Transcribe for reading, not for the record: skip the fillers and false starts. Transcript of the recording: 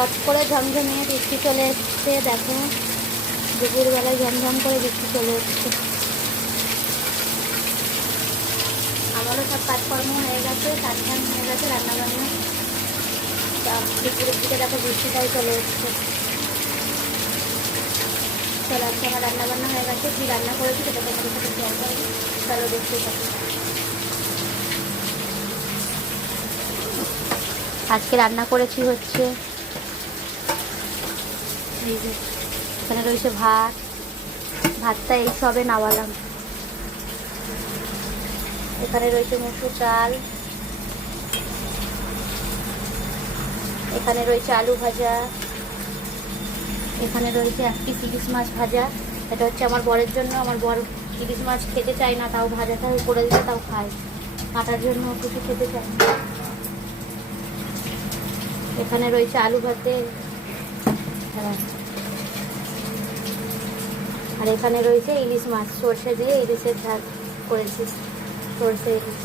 Hot করে ঝমঝমিয়ে বৃষ্টি চলে এসছে। দেখো দুপুরবেলায় ঝমঝম করে বৃষ্টি চলে এসছে। আমারও সব কাজকর্ম হয়ে গেছে, স্নান হয়ে গেছে, রান্নাবান্না। দুপুরের দিকে দেখো বৃষ্টিটাই চলে এসছে। চলো আজকে আমার রান্নাবান্না হয়ে গেছে। কী রান্না করেছি সেটা তোমাদের সাথে শেয়ার করবো। চলো দেখতে থাকি। আজকে রান্না করেছি হচ্ছে এই যে এখানে রয়েছে ভাত। ভাতটা এই সবে নামালাম। এখানে রয়েছে মসুর ডাল, এখানে রয়েছে আলু ভাজা, এখানে রয়েছে এক পিস ইলিশ মাছ ভাজা। এটা হচ্ছে আমার বরের জন্য। আমার বর ইলিশ মাছ খেতে চায় না, তাও ভাজাটা করে দিলে তাও খায়। কাটার জন্য কিছু খেতে চায় না। এখানে রয়েছে আলু ভাতে, আর এখানে রয়েছে ইলিশ মাছ, সর্ষে দিয়ে ইলিশের ঝাল করেছি, সর্ষে ইলিশ।